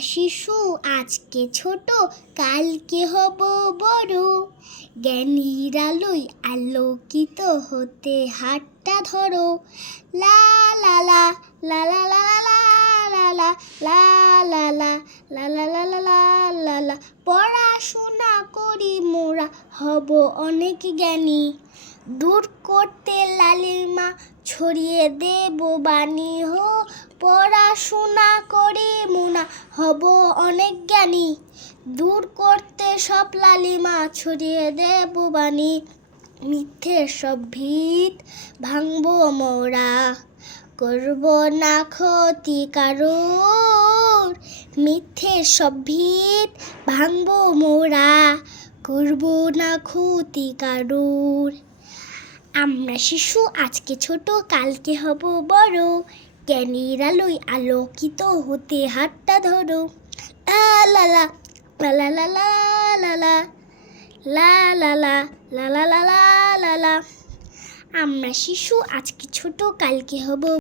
শিশু আজকে ছোট, কালকে হব বড়। জ্ঞানীর আলোয় আলোকিত হতে হাতটা ধরো। লা লা লা লা লা লা লা লা লা লা লা লা লা লা লা লা লা লা। পড়াশোনা করি মোরা হব অনেক জ্ঞানী। দূর করতে লালিমা ছড়িয়ে দেব বাণী হো। পড়াশোনা করে মোরা হব অনেক জ্ঞানী। দূর করতে সব লালিমা ছড়িয়ে দেব বাণী। মিথ্যের সব ভিত ভাঙবো মোরা, করব না ক্ষতি কারোর। মিথ্যের সব ভিত ভাঙবো মোরা, করব না ক্ষতি কারোর। আমরা শিশু আজকে ছোট, কালকে হব বড়। জ্ঞানীর আলোয় আলোকিত হতে হাতটা ধরো। লা লা লা লা লা লা লা লা লা লা লা লা লা লা লা লা। আমরা শিশু আজকে ছোট, কালকে হব